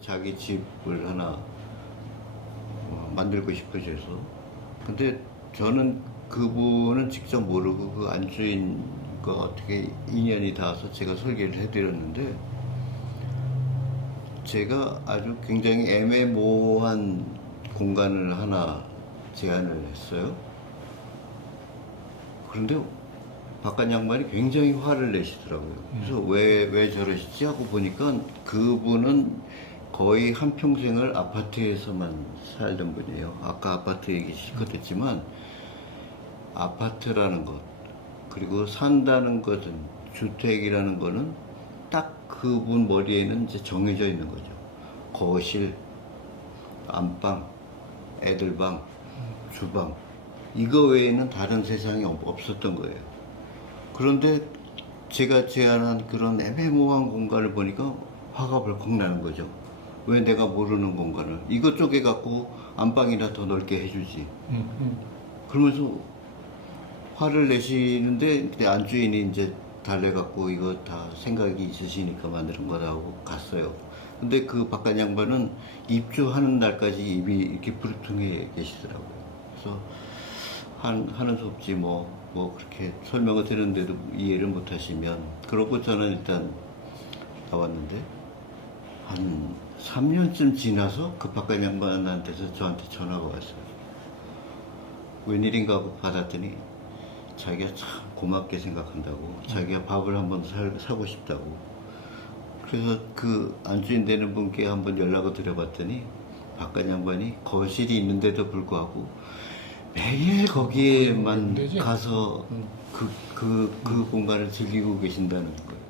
자기 집을 하나 어, 만들고 싶으셔서 근데 저는 그분은 직접 모르고 그 안주인과 어떻게 인연이 닿아서 제가 설계를 해드렸는데 제가 아주 굉장히 애매모호한 공간을 하나 제안을 했어요. 그런데 바깥 양반이 굉장히 화를 내시더라고요. 그래서 왜, 왜 저러시지 하고 보니까 그분은 거의 한 평생을 아파트에서만 살던 분이에요. 아까 아파트 얘기 실컷 했지만 아파트라는 것, 그리고 산다는 것은 주택이라는 거는 딱 그분 머리에는 이제 정해져 있는 거죠. 거실, 안방, 애들방, 주방. 이거 외에는 다른 세상이 없- 없었던 거예요. 그런데 제가 제안한 그런 애매모호한 공간을 보니까 화가 벌컥 나는 거죠. 왜 내가 모르는 공간을 이것 쪼개 갖고 안방이나 더 넓게 해주지. 음, 음. 그러면서 화를 내시는데 그때 안주인이 이제 달래 갖고 이거 다 생각이 있으시니까 만드는 거다 하고 갔어요. 근데 그 바깥 양반은 입주하는 날까지 입이 이렇게 부르퉁해 계시더라고요. 그래서 한, 하는 수 없지 뭐, 뭐 그렇게 설명을 드렸는데도 이해를 못 하시면. 그러고 저는 일단 나왔는데 한 3년쯤 지나서 그 바깥 양반한테서 저한테 전화가 왔어요. 웬일인가 하고 받았더니 자기가 참 고맙게 생각한다고 자기가 밥을 한번 사, 사고 싶다고 그래서 그 안주인 되는 분께 한번 연락을 드려봤더니 바깥 양반이 거실이 있는데도 불구하고 매일 거기에만? 가서 음. 그, 그, 그 공간을 즐기고 계신다는 거예요.